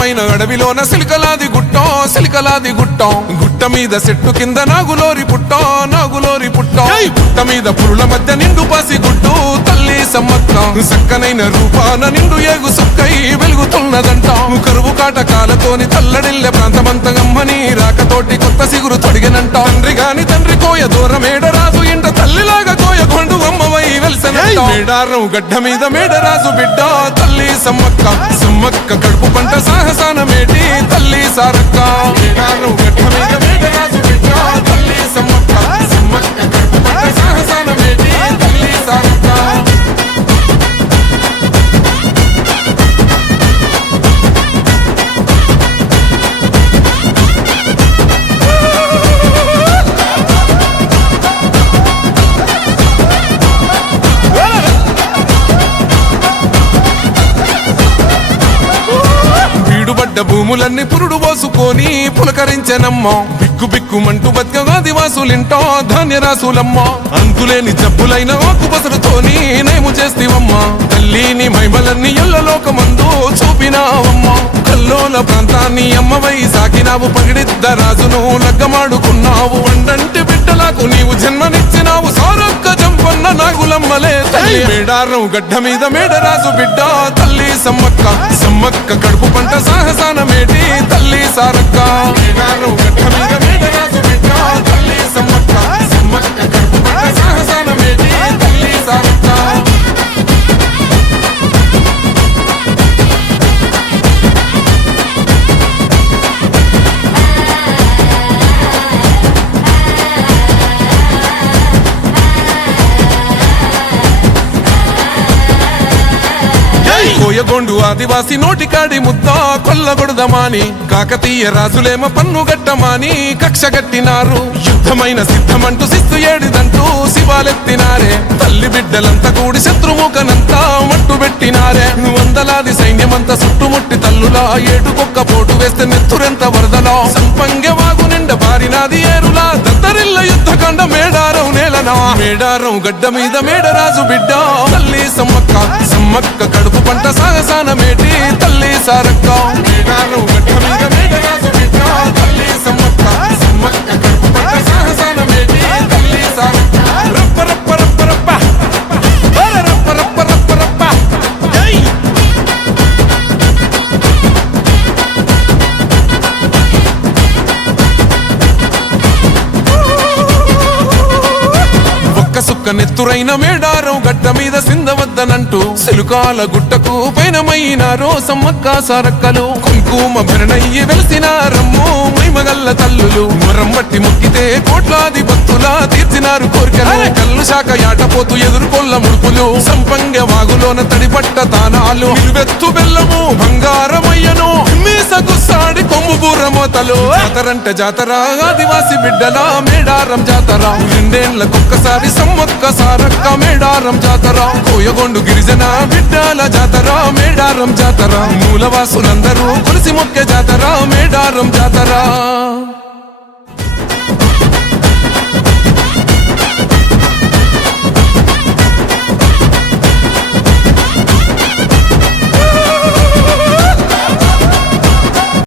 అందమైన అడవిలోన సిలికలాది గుట్టం గుట్ట మీద చెట్టు కింద నాగులోరి పుట్టం పుట్ట మీద పురుల మధ్య నిండు పాసి గుట్టు తల్లి సమ్మక్క సక్కనైన రూపాన నిండు ఏగు సుక్కై వెలుగుతున్నదంట కరువు కాటకాలతోని తల్లడిల్లె ప్రాంతమంతగమ్మని రాకతోటి కొత్త సిగురు తొడిగినంట తండ్రి కోయ దూరమేడరాజు ఇంట తల్లిలాగా కోయ కొండు అమ్మవై వెలిసనంట మేడారం గడ్డ మీద మేడరాజు బిడ్డ తల్లి సమ్మక్క కడుపు పంట సాహసాన మేటి తల్లి సారక్క మేడారం గడ్డ మీద మేడరాజు బిడ్డ తల్లి సమ్మక్క కడుపు పంట సాహసాన మేటి తల్లి సారక్క భూములన్నీ పురుడు పోసుకొని పులకరించెనమ్మా బిక్కుమంటూ బతుకగా దివాసులింటో ధాన్యరాసులమ్మా అంతులేని జబ్బులైన ఆకుపసరుతోని నేము చేస్తేవమ్మా తల్లిని మైమలన్నీ ఎల్లలోకమందు చూపినావమ్మా కల్లోల ప్రాంతాన్ని అమ్మవై సాకినావు పగిడిద్ద రాజును లగ్గమాడుకున్నావు వండంటి బిడ్డలకు నీవు జన్మనిచ్చినావు సారొక్క జంపన్న నాగులమ్మలే తల్లి మేడారం గడ్డ మీద మేడరాజు బిడ్డ తల్లి సమ్మక్క కడుపు పంట సాహసాన మేటి తల్లి సారక్క మేడారం గడ్డ మీద మేడరాజు బిడ్డ తల్లి సమ్మక్క కడుపు పంట సాహసాన మేటి తల్లి సారక్క కోయగొండు ఆదివాసి నోటికాడి ముద్ద కొల్లగొడదమాని కాకతీయ రాజులేమ పన్ను గట్టమాని కక్ష గట్టినారు యుద్ధమైన సిద్ధమంటూ శిస్తు ఏడిదంటూ శివాలెత్తినారే తల్లి బిడ్డలంతా కూడి శత్రుముఖనంతా మట్టు పెట్టినారే వందలాది సైన్యమంతా చుట్టుముట్టి తల్లులా ఏటుకొక్క పోటు వేస్తే నెత్తురెంత వరదలా సంపంగె వాగు నిండ బారినాది ఏరులా దద్దరిల్ల యుద్ధకండ మేడారం నేలనా మేడారం గడ్డ మీద మేడరాజు బిడ్డ తల్లి సమ్మక్క కడుపు పంట సాగసాన మేటి తల్లి సారక్క మేడారం గడ్డ మీద మేడరాజు బిడ్డ తల్లి సమ్మక్క కడుపు పంట సాగసాన మేటి తల్లి సారక్క రప్ప రప్ప రప్ప రప్ప రప్ప రప్ప రప్ప రప్ప సుక్క నెత్తురైన మేడారం గడ్డ మీద సిందవద్దనంటూ సెలుకాల గుట్టకు పైనమైనారో సమ్మక్క సారక్కలు కుంకుమ భరణయ్యి వెలిసినారమ్ము మైమగల్ల తల్లులు మరంబట్టి మొక్కితే కోట్లాది భక్తులా తీర్చినారు కోరికలు కల్లు శాఖ యాటపోతూ ఎదుర్కొల్ల ముడుపులు సంపంగ వాగులోన తడిపట్ట తానాలు నిలువెత్తు బెల్లము బంగారమయ్యను మీసగుస్సాడి కొమ్ము బూరమోతలు జాతర ఆదివాసి బిడ్డల మేడారం జాతర రెండేళ్లకొక్కసారి సమ్మక్క సారక్క మేడారం జాతర కోయగొండు గిరిజన బిడ్డల జాతర మేడారం జాతర మూలవాసులందరూ కొలిసి మొక్కే జాతర మేడారం జాతర